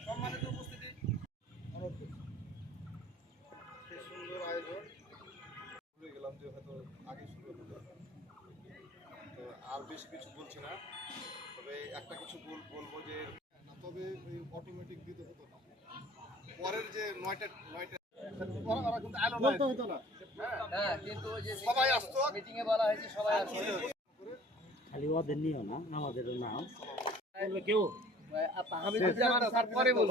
সম্মানিত উপস্থিতি সুন্দর আয়োজন গেলাম যে হয়তো আগে শুরু তো আর বেশি কিছু বলছি না। তবে একটা কিছু বল- বলব যে দিতে হতো না। পরের যে নয়টা নয়টা না। হ্যাঁ কিন্তু ওই যে সবাই আসতো। মিটিং এ বলা হয়েছে সবাই আসবে খালি ওদের নিও না আমাদেরও নাও। কেউ? হামিদুজ্জামান স্যার পরে বলব।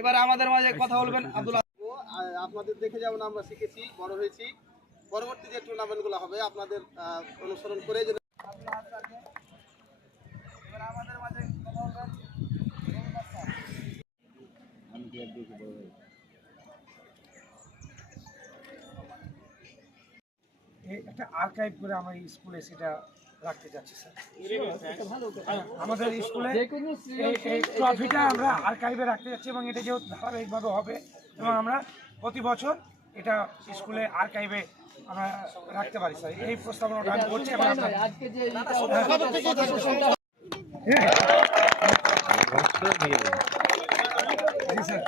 এবার আমাদের মাঝে কথা বলবেন আব্দুল আপনাদের দেখে যেমন আমরা শিখেছি বড় হয়েছি। পরবর্তী যে টুর্নামেন্টগুলো হবে আপনাদের অনুসরণ করে যেন এবার আমাদের মাঝে কথা বলবেন এই একটা আর্কাইভ করে আমার স্কুলে সেটা রাখতে যাচ্ছি স্যার আমাদের স্কুলে এই- এই ট্রফিটা আমরা আর্কাইভে রাখতে যাচ্ছি এবং এটা যেহেতু ধারাবাহিকভাবে হবে এবং আমরা প্রতি বছর এটা স্কুলে আর্কাইভে আমরা রাখতে পারি স্যার এই প্রস্তাবনাটা আমি করছি এবং আজকে যে স্যার।